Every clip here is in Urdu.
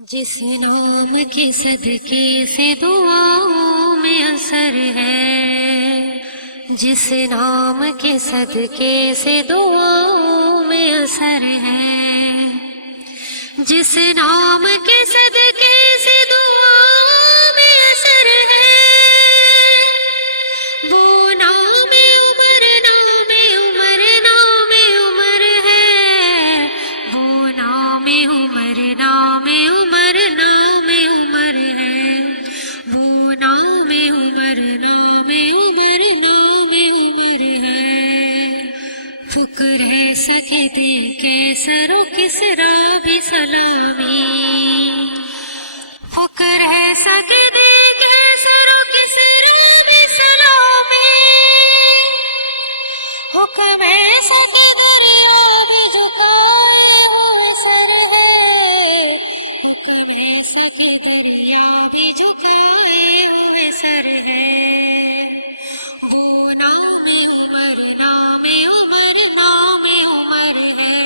جس نام کے صدقے سے دعاؤں میں اثر ہے، جس نام کے صدقے سے دعاؤں میں اثر ہے، جس نام کے صدقے سے دعاؤں میں اثر ہے، وہ نام عمر، نام عمر، نام عمر ہے، وہ نام عمر، نام عمر، نام عمر ہے، وہ نام عمر، نام عمر، نام عمر ہے۔ فکر ہے سکتے کیسر و کسریٰ بھی سلامی، فکر ہے سکتے کیسر و کسریٰ بھی سلامی، حکم ایسا کہ دریا بھی جھکائے ہوئے سر ہے، حکم ایسا کہ دریا بھی جھکائے ہوئے سر ہے، وہ نام عمر، نام عمر، نام عمر ہے،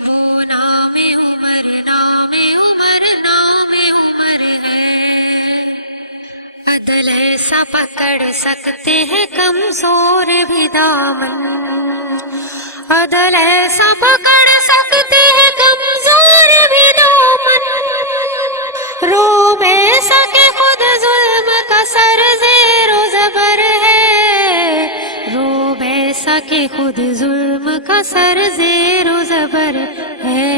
وہ نام عمر، نام عمر، نام عمر ہے۔ عدل ایسا پکڑ سکتے ہیں کمزور بھی دامن، عدل ایسا پکڑ سکتے ہیں کمزور بھی دامن، روب ایسا کہ خود ظلم کا سر زیر و زبر ہے، روب ایسا کہ خود ظلم کا سر زیر و زبر ہے،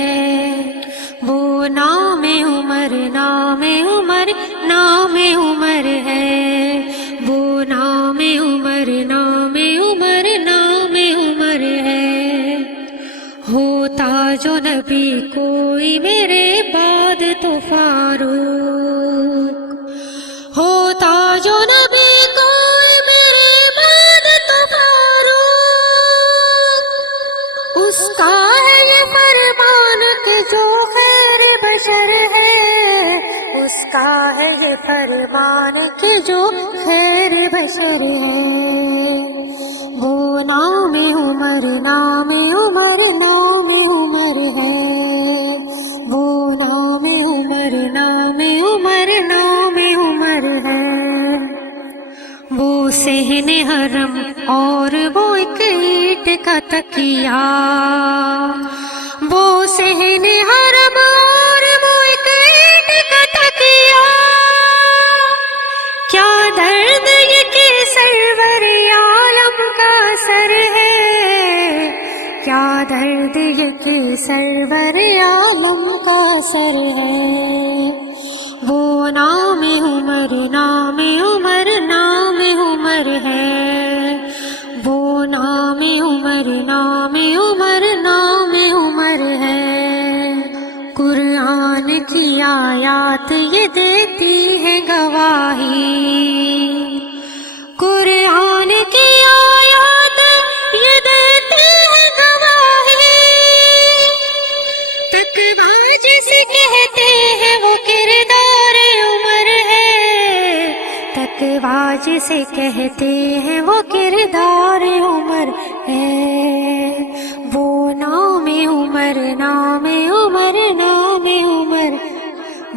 وہ نام عمر، نام عمر، نام عمر ہے، وہ نام عمر، نام عمر، نام عمر ہے۔ ہوتا جو نبی کوئی میرے بعد تو فاروق، ہوتا جو نبی کوئی میرے بعد تو فاروق، اس کا ہے یہ فرمان کہ جو خیر بشر ہے، اس کا ہے یہ فرمان کہ جو خیر بشر ہے، وہ نام عمر، نام عمر، نام عمر ہے، وہ نام عمر، نام عمر، نام عمر ہے۔ وہ صحن حرم اور وہ ایک اینٹ کا تکیہ، وہ صحن حرم اور وہ ایک اینٹ کا تکیہ، کیا درد یہ کہ سرور عالم کا سر ہے، کیا درد یہ کہ سرور عالم کا سر ہے، وہ نام عمر، نام عمر، نام عمر ہے، وہ نام عمر، نام عمر، نام عمر ہے۔ قرآن کی آیات یہ دیتی ہے گواہی، قرآن کی آیات یہ دیتی ہے گواہی، تقویٰ جسے کہتے ہیں وہ کردار عمر ہے، تقویٰ جسے کہتے ہیں وہ کردار عمر ہے، وہ نام عمر، نام عمر، نام عمر،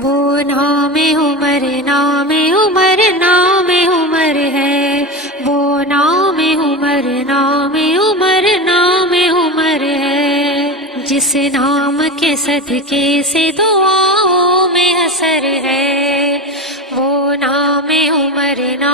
وہ نام عمر، نام عمر، نام عمر ہے، وہ نام عمر، نام عمر، نام عمر ہے۔ جس نام کے صدقے سے دعاؤں میں اثر ہے، وہ نام عمر، نام